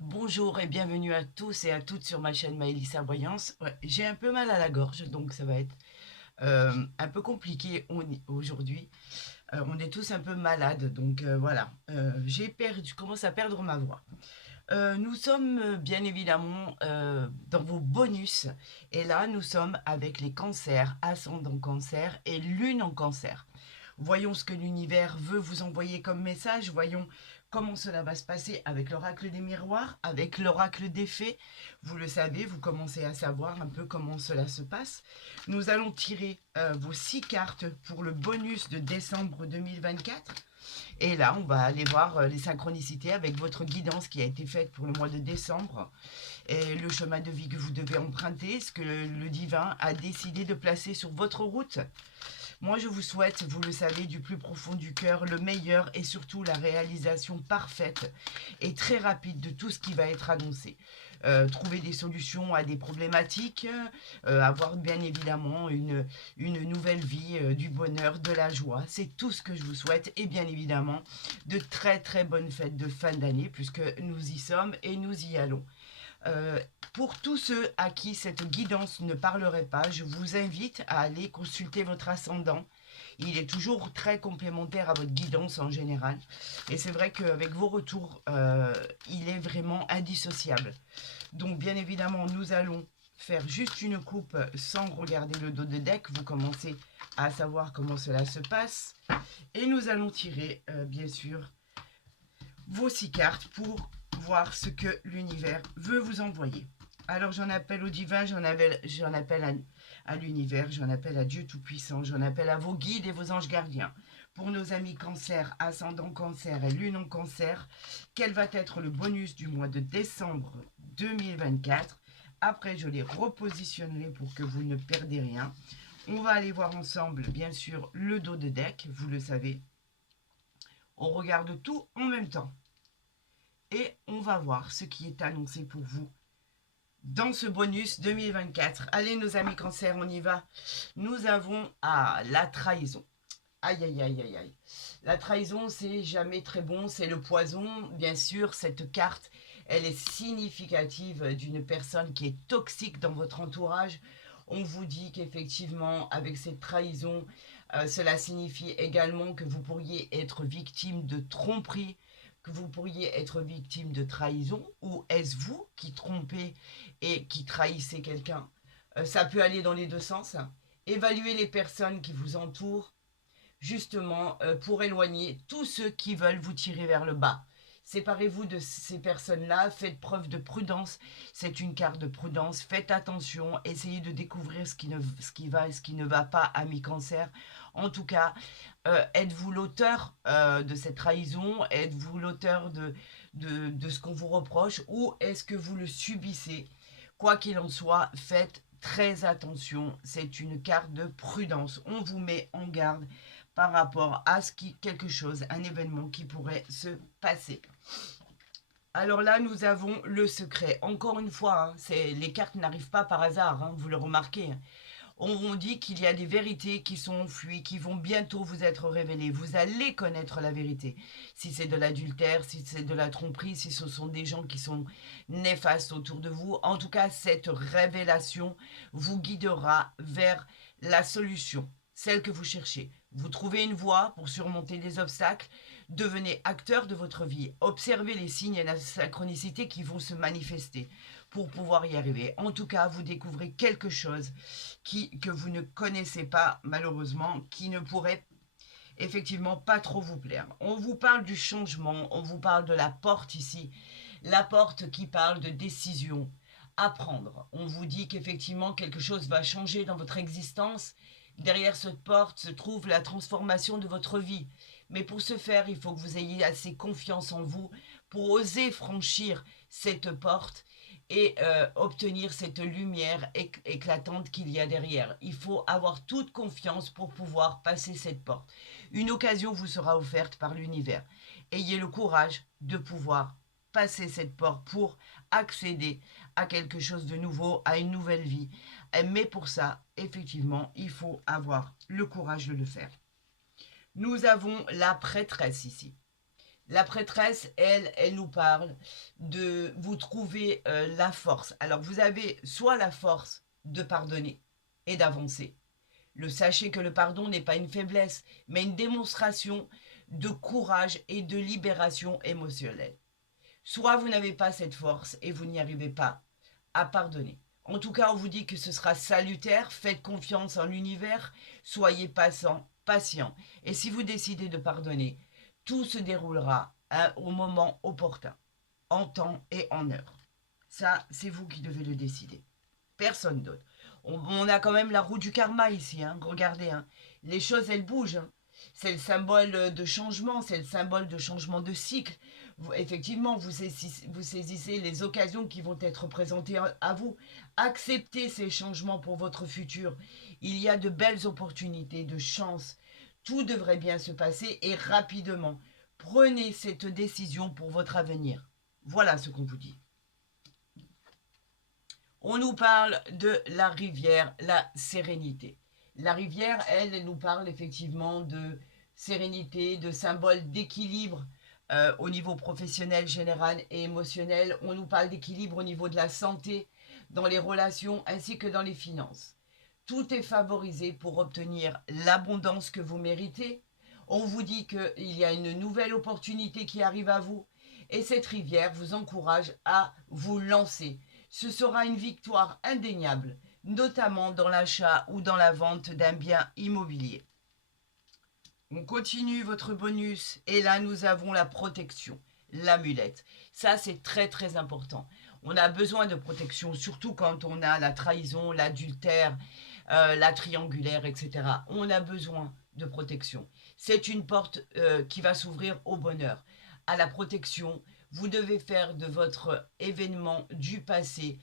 Bonjour et bienvenue à tous et à toutes sur ma chaîne Maëlissa Voyance. Ouais, j'ai un peu mal à la gorge, donc ça va être un peu compliqué aujourd'hui. On est tous un peu malades, donc voilà. Je commence à perdre ma voix. Nous sommes bien évidemment dans vos bonus. Et là, nous sommes avec les cancers, ascendant cancer et lune en cancer. Voyons ce que l'univers veut vous envoyer comme message. Voyons comment cela va se passer avec l'oracle des miroirs, avec l'oracle des fées. Vous le savez, vous commencez à savoir un peu comment cela se passe. Nous allons tirer vos 6 cartes pour le bonus de décembre 2024. Et là, on va aller voir les synchronicités avec votre guidance qui a été faite pour le mois de décembre et le chemin de vie que vous devez emprunter, ce que le divin a décidé de placer sur votre route. Moi, je vous souhaite, vous le savez, du plus profond du cœur, le meilleur et surtout la réalisation parfaite et très rapide de tout ce qui va être annoncé. Trouver des solutions à des problématiques, avoir bien évidemment une nouvelle vie, du bonheur, de la joie. C'est tout ce que je vous souhaite et bien évidemment de très très bonnes fêtes de fin d'année puisque nous y sommes et nous y allons. Euh, pour tous ceux à qui cette guidance ne parlerait pas, je vous invite à aller consulter votre ascendant. Il est toujours très complémentaire à votre guidance en général. Et c'est vrai qu'avec vos retours, il est vraiment indissociable. Donc bien évidemment, nous allons faire juste une coupe sans regarder le dos de deck. Vous commencez à savoir comment cela se passe. Et nous allons tirer, bien sûr, vos 6 cartes pour voir ce que l'univers veut vous envoyer. Alors j'en appelle au divin, j'en appelle à l'univers, j'en appelle à Dieu Tout-Puissant, j'en appelle à vos guides et vos anges gardiens. Pour nos amis cancer, ascendant cancer et lune en cancer, quel va être le bonus du mois de décembre 2024? Après, je les repositionnerai pour que vous ne perdez rien. On va aller voir ensemble, bien sûr, le dos de deck, vous le savez. On regarde tout en même temps et on va voir ce qui est annoncé pour vous dans ce bonus 2024. Allez nos amis cancer, on y va. Nous avons la trahison. Aïe aïe aïe aïe aïe. La trahison, c'est jamais très bon, c'est le poison. Bien sûr, cette carte, elle est significative d'une personne qui est toxique dans votre entourage. On vous dit qu'effectivement, avec cette trahison, cela signifie également que vous pourriez être victime de tromperie, que vous pourriez être victime de trahison, ou est-ce vous qui trompez et qui trahissez quelqu'un? Ça peut aller dans les deux sens. Évaluez les personnes qui vous entourent, justement pour éloigner tous ceux qui veulent vous tirer vers le bas. Séparez-vous de ces personnes-là, faites preuve de prudence, c'est une carte de prudence, faites attention, essayez de découvrir ce qui va et ce qui ne va pas, ami cancer. En tout cas, êtes-vous l'auteur de cette trahison? Êtes-vous l'auteur de ce qu'on vous reproche? Ou est-ce que vous le subissez? Quoi qu'il en soit, faites très attention, c'est une carte de prudence. On vous met en garde par rapport à quelque chose, un événement qui pourrait se passer. Alors là, nous avons le secret. Encore une fois, les cartes n'arrivent pas par hasard, vous le remarquez. On dit qu'il y a des vérités qui sont enfuies, qui vont bientôt vous être révélées. Vous allez connaître la vérité. Si c'est de l'adultère, si c'est de la tromperie, si ce sont des gens qui sont néfastes autour de vous. En tout cas, cette révélation vous guidera vers la solution, celle que vous cherchez. Vous trouvez une voie pour surmonter des obstacles, devenez acteur de votre vie, observez les signes et la synchronicité qui vont se manifester pour pouvoir y arriver. En tout cas, vous découvrez quelque chose que vous ne connaissez pas, malheureusement, qui ne pourrait effectivement pas trop vous plaire. On vous parle du changement, on vous parle de la porte ici, la porte qui parle de décision à prendre. On vous dit qu'effectivement quelque chose va changer dans votre existence. Derrière cette porte se trouve la transformation de votre vie. Mais pour ce faire, il faut que vous ayez assez confiance en vous pour oser franchir cette porte et obtenir cette lumière éclatante qu'il y a derrière. Il faut avoir toute confiance pour pouvoir passer cette porte. Une occasion vous sera offerte par l'univers. Ayez le courage de pouvoir passer cette porte pour accéder à quelque chose de nouveau, à une nouvelle vie. Mais pour ça, effectivement, il faut avoir le courage de le faire. Nous avons la prêtresse ici. La prêtresse, elle nous parle de vous trouver la force. Alors, vous avez soit la force de pardonner et d'avancer. Sachez que le pardon n'est pas une faiblesse, mais une démonstration de courage et de libération émotionnelle. Soit vous n'avez pas cette force et vous n'y arrivez pas à pardonner. En tout cas, on vous dit que ce sera salutaire, faites confiance en l'univers, soyez patient. Et si vous décidez de pardonner, tout se déroulera au moment opportun, en temps et en heure. Ça, c'est vous qui devez le décider. Personne d'autre. On a quand même la roue du karma ici. Hein. Regardez, hein. Les choses, elles bougent. Hein. C'est le symbole de changement, c'est le symbole de changement de cycle. Effectivement, vous saisissez les occasions qui vont être présentées à vous. Acceptez ces changements pour votre futur. Il y a de belles opportunités, de chances. Tout devrait bien se passer et rapidement. Prenez cette décision pour votre avenir. Voilà ce qu'on vous dit. On nous parle de la rivière, la sérénité. La rivière, elle nous parle effectivement de sérénité, de symbole d'équilibre au niveau professionnel, général et émotionnel. On nous parle d'équilibre au niveau de la santé, dans les relations ainsi que dans les finances. Tout est favorisé pour obtenir l'abondance que vous méritez. On vous dit qu'il y a une nouvelle opportunité qui arrive à vous et cette rivière vous encourage à vous lancer. Ce sera une victoire indéniable, notamment dans l'achat ou dans la vente d'un bien immobilier. On continue votre bonus et là nous avons la protection, l'amulette. Ça c'est très très important. On a besoin de protection, surtout quand on a la trahison, l'adultère, la triangulaire, etc. On a besoin de protection. C'est une porte qui va s'ouvrir au bonheur, à la protection. Vous devez faire de votre événement du passé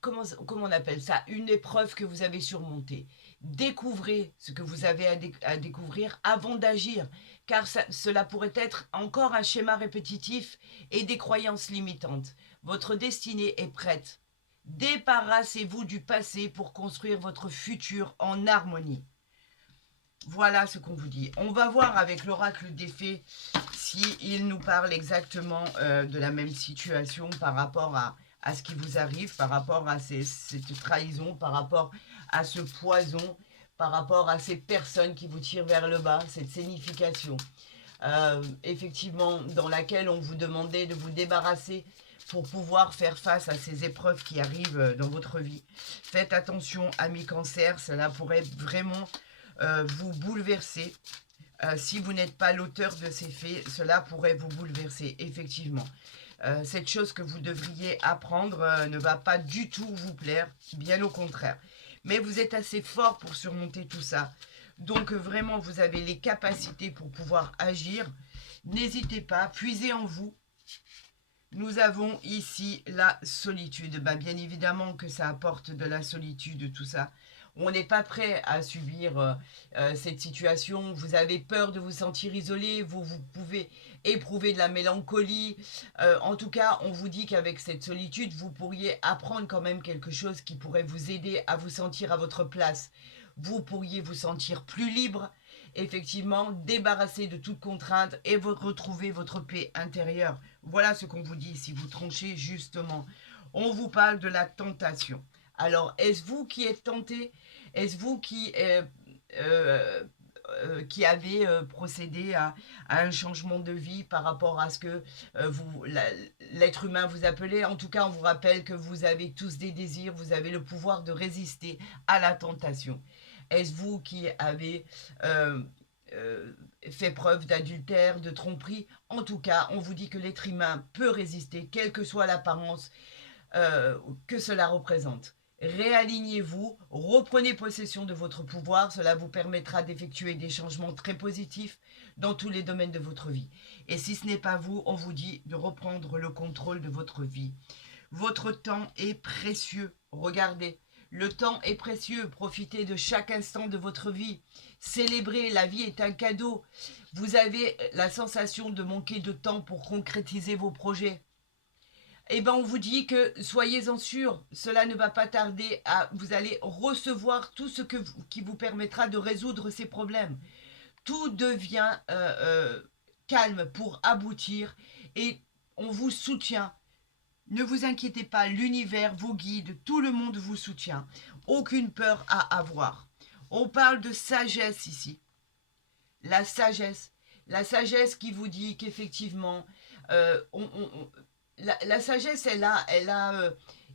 comment on appelle ça, une épreuve que vous avez surmontée. Découvrez ce que vous avez à découvrir avant d'agir, car cela pourrait être encore un schéma répétitif et des croyances limitantes. Votre destinée est prête. Débarrassez-vous du passé pour construire votre futur en harmonie. Voilà ce qu'on vous dit. On va voir avec l'oracle des fées s'il nous parle exactement de la même situation par rapport à ce qui vous arrive, par rapport à cette trahison, par rapport à ce poison, par rapport à ces personnes qui vous tirent vers le bas, cette signification. Effectivement, dans laquelle on vous demandait de vous débarrasser pour pouvoir faire face à ces épreuves qui arrivent dans votre vie. Faites attention, amis cancer, cela pourrait vraiment vous bouleverser. Si vous n'êtes pas l'auteur de ces faits, cela pourrait vous bouleverser, effectivement. Cette chose que vous devriez apprendre ne va pas du tout vous plaire, bien au contraire. Mais vous êtes assez fort pour surmonter tout ça. Donc vraiment, vous avez les capacités pour pouvoir agir. N'hésitez pas, puisez en vous. Nous avons ici la solitude. Bien évidemment que ça apporte de la solitude, tout ça. On n'est pas prêt à subir cette situation. Vous avez peur de vous sentir isolé. Vous pouvez éprouver de la mélancolie. En tout cas, on vous dit qu'avec cette solitude, vous pourriez apprendre quand même quelque chose qui pourrait vous aider à vous sentir à votre place. Vous pourriez vous sentir plus libre, effectivement, débarrassé de toute contrainte et retrouver votre paix intérieure. Voilà ce qu'on vous dit si vous tranchez justement. On vous parle de la tentation. Alors, est-ce vous qui êtes tenté? Est-ce vous qui avez procédé à un changement de vie par rapport à ce que l'être humain vous appelait? En tout cas, on vous rappelle que vous avez tous des désirs, vous avez le pouvoir de résister à la tentation. Est-ce vous qui avez fait preuve d'adultère, de tromperie? En tout cas, on vous dit que l'être humain peut résister, quelle que soit l'apparence que cela représente. Réalignez-vous, reprenez possession de votre pouvoir, cela vous permettra d'effectuer des changements très positifs dans tous les domaines de votre vie. Et si ce n'est pas vous, on vous dit de reprendre le contrôle de votre vie. Votre temps est précieux, regardez. Le temps est précieux, profitez de chaque instant de votre vie. Célébrez, la vie est un cadeau. Vous avez la sensation de manquer de temps pour concrétiser vos projets. Eh bien, on vous dit que soyez-en sûrs, cela ne va pas tarder vous allez recevoir tout ce qui vous permettra de résoudre ces problèmes. Tout devient calme pour aboutir et on vous soutient. Ne vous inquiétez pas, l'univers, vos guides, tout le monde vous soutient. Aucune peur à avoir. On parle de sagesse ici. La sagesse. La sagesse qui vous dit qu'effectivement, la sagesse,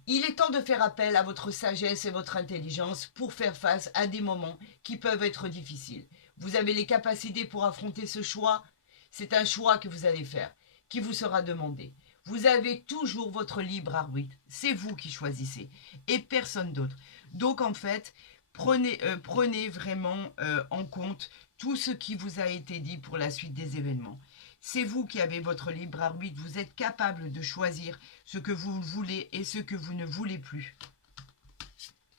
il est temps de faire appel à votre sagesse et votre intelligence pour faire face à des moments qui peuvent être difficiles. Vous avez les capacités pour affronter ce choix. C'est un choix que vous allez faire, qui vous sera demandé. Vous avez toujours votre libre arbitre. C'est vous qui choisissez et personne d'autre. Donc en fait, prenez vraiment en compte tout ce qui vous a été dit pour la suite des événements. C'est vous qui avez votre libre arbitre. Vous êtes capable de choisir ce que vous voulez et ce que vous ne voulez plus.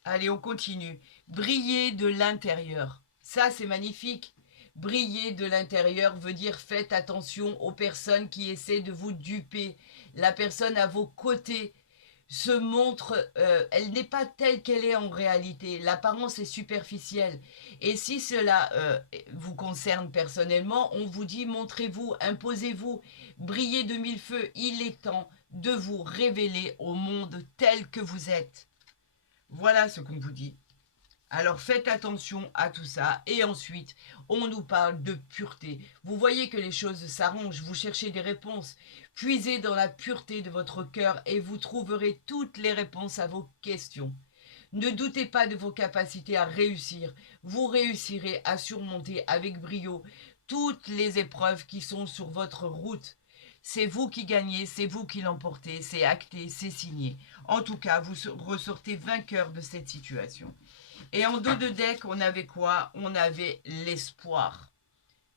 Allez, on continue. Briller de l'intérieur. Ça, c'est magnifique. Briller de l'intérieur veut dire faites attention aux personnes qui essaient de vous duper. La personne à vos côtés se montre, elle n'est pas telle qu'elle est en réalité. L'apparence est superficielle. Et si cela vous concerne personnellement, on vous dit montrez-vous, imposez-vous, brillez de mille feux. Il est temps de vous révéler au monde tel que vous êtes. Voilà ce qu'on vous dit. Alors faites attention à tout ça. Et ensuite, on nous parle de pureté. Vous voyez que les choses s'arrangent, vous cherchez des réponses. Puisez dans la pureté de votre cœur et vous trouverez toutes les réponses à vos questions. Ne doutez pas de vos capacités à réussir. Vous réussirez à surmonter avec brio toutes les épreuves qui sont sur votre route. C'est vous qui gagnez, c'est vous qui l'emportez, c'est acté, c'est signé. En tout cas, vous ressortez vainqueur de cette situation. Et en dos de deck, on avait quoi? On avait l'espoir.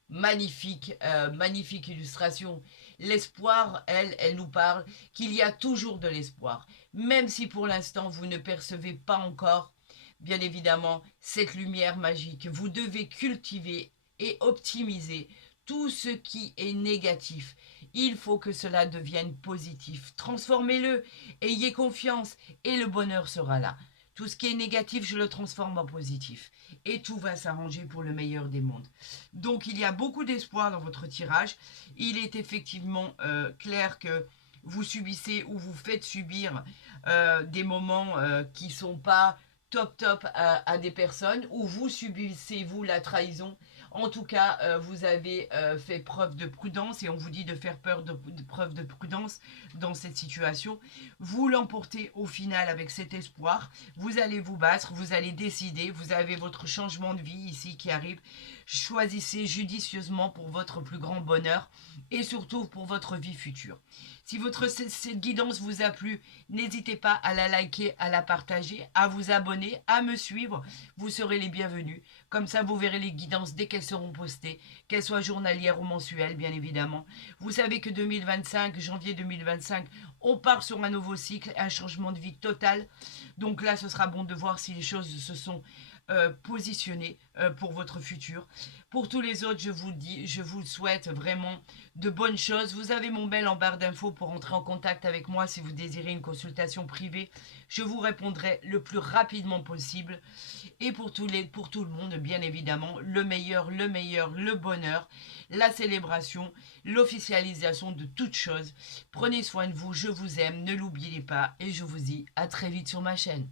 Magnifique, magnifique illustration. L'espoir, elle nous parle qu'il y a toujours de l'espoir. Même si pour l'instant, vous ne percevez pas encore, bien évidemment, cette lumière magique. Vous devez cultiver et optimiser tout ce qui est négatif. Il faut que cela devienne positif. Transformez-le, ayez confiance et le bonheur sera là. Tout ce qui est négatif, je le transforme en positif. Et tout va s'arranger pour le meilleur des mondes. Donc, il y a beaucoup d'espoir dans votre tirage. Il est effectivement clair que vous subissez ou vous faites subir des moments qui ne sont pas top à des personnes, ou vous subissez, vous, la trahison. En tout cas, vous avez fait preuve de prudence et on vous dit de faire preuve de prudence dans cette situation. Vous l'emportez au final avec cet espoir. Vous allez vous battre, vous allez décider. Vous avez votre changement de vie ici qui arrive. Choisissez judicieusement pour votre plus grand bonheur et surtout pour votre vie future. Si cette guidance vous a plu, n'hésitez pas à la liker, à la partager, à vous abonner, à me suivre. Vous serez les bienvenus. Comme ça, vous verrez les guidances dès qu'elles seront postées, qu'elles soient journalières ou mensuelles, bien évidemment. Vous savez que 2025, janvier 2025, on part sur un nouveau cycle, un changement de vie total. Donc là, ce sera bon de voir si les choses se sont positionnées pour votre futur. Pour tous les autres, je vous souhaite vraiment de bonnes choses. Vous avez mon mail en barre d'infos pour entrer en contact avec moi si vous désirez une consultation privée. Je vous répondrai le plus rapidement possible. Et pour tout le monde, bien évidemment, le meilleur, le bonheur, la célébration, l'officialisation de toutes choses. Prenez soin de vous, je vous aime, ne l'oubliez pas et je vous dis à très vite sur ma chaîne.